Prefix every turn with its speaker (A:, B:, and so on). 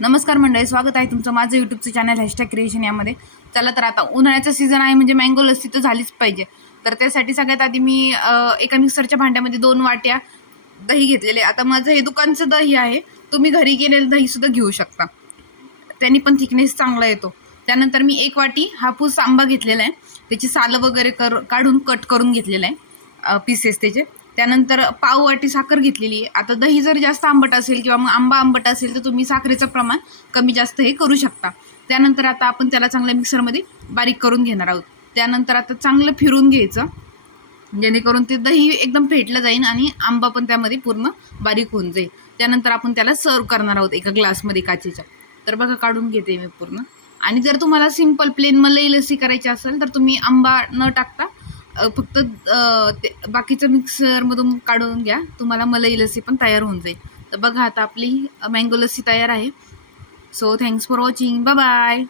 A: नमस्कार मंडळी स्वागत आहे तुमचं माझं यूट्यूबचं चॅनल हॅशटॅग क्रिएशन यामध्ये. चला तर आता उन्हाळ्याचं सीझन आहे म्हणजे मँगो लस्सी तर झालीच पाहिजे. तर त्यासाठी सगळ्यात आधी मी एका मिक्सरच्या भांड्यामध्ये दोन वाट्या दही घेतलेले. आता माझं हे दुकानचं दही आहे. तुम्ही घरी गेलेलं दहीसुद्धा घेऊ शकता. त्यांनी पण थिकनेस चांगला येतो. त्यानंतर मी एक वाटी हापूस आंबा घेतलेला आहे. त्याची सालं वगैरे कर काढून कट करून घेतलेलं आहे पीसेस त्याचे. त्यानंतर पाव वाटी साखर घेतलेली आहे. आता दही जर जास्त आंबट असेल किंवा मग आंबा आंबट असेल तर तुम्ही साखरेचं प्रमाण कमी जास्त हे करू शकता. त्यानंतर आता आपण त्याला चांगल्या मिक्सरमध्ये बारीक करून घेणार आहोत. त्यानंतर आता चांगलं फिरून घ्यायचं. जेणेकरून ते दही एकदम फेटलं जाईल आणि आंबा पण त्यामध्ये पूर्ण बारीक होऊन जाईल. त्यानंतर आपण त्याला सर्व करणार आहोत एका ग्लासमध्ये काचेच्या. तर बघा काढून घेते मी पूर्ण. आणि जर तुम्हाला सिंपल प्लेन मलाई लस्सी करायची असेल तर तुम्ही आंबा न टाकता फक्त ते बाकीचं मिक्सरमधून काढून घ्या. तुम्हाला मलई लस्सी पण तयार होऊन जाईल. तर बघा आता आपली मँगो लस्सी तयार आहे. So thanks for watching bye